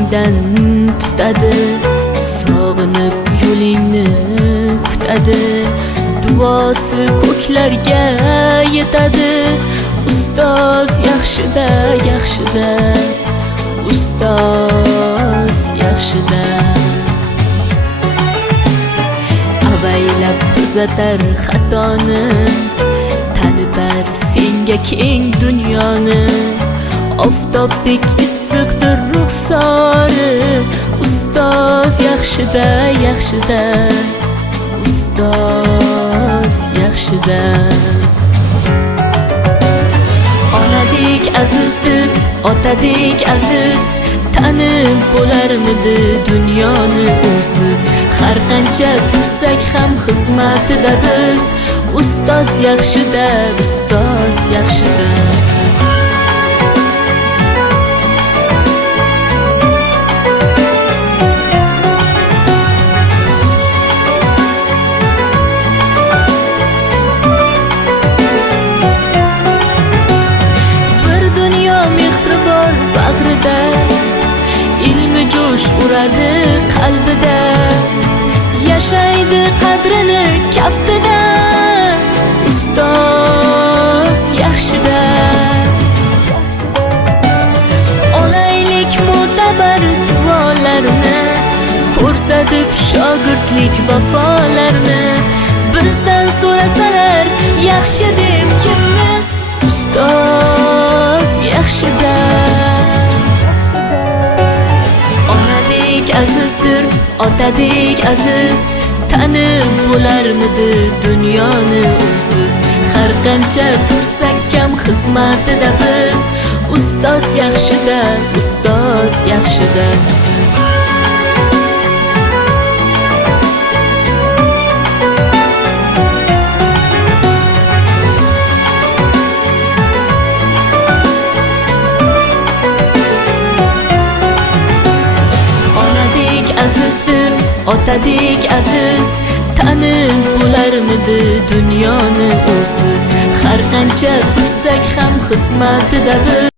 ko'nglingdan tutadi, sog'inib yo'lingni kutadi, duosi ko'klarga yetadi. Ustoz yaxshida, yaxshida, ustoz yaxshida. Avaylab tuzatar xatoni, tanitar senga keng dunyoni. Oftobdek issiqdir ruxsori, ustoz yaxshida, yaxshida, ustoz yaxshida. Onadek azizdir, otadek aziz, tanib bo'larmidi dunyoni usiz. Har qancha tursak ham xizmatida biz, ustoz yaxshida, ustoz yaxshida. Bag'rida ilmi jo'sh uradi qalbida, yashaydi qadrini kaftida, ustoz yaxshida. Olaylik mo'tabar duolarni, ko'rsatib shogirdlik vafolarni. Bizdan so'rasalar yaxshi deb kimni, ustoz yaxshida. Azizdir, otadek aziz, tanib bo'larmidi dunyoni usiz. Har qancha tursak kam xizmatida biz, ustoz yaxshida, ustoz yaxshida. Azizdir, otadek aziz, tanib bo'larmidi dunyoni usiz. Har qancha tursak ham xizmatida biz,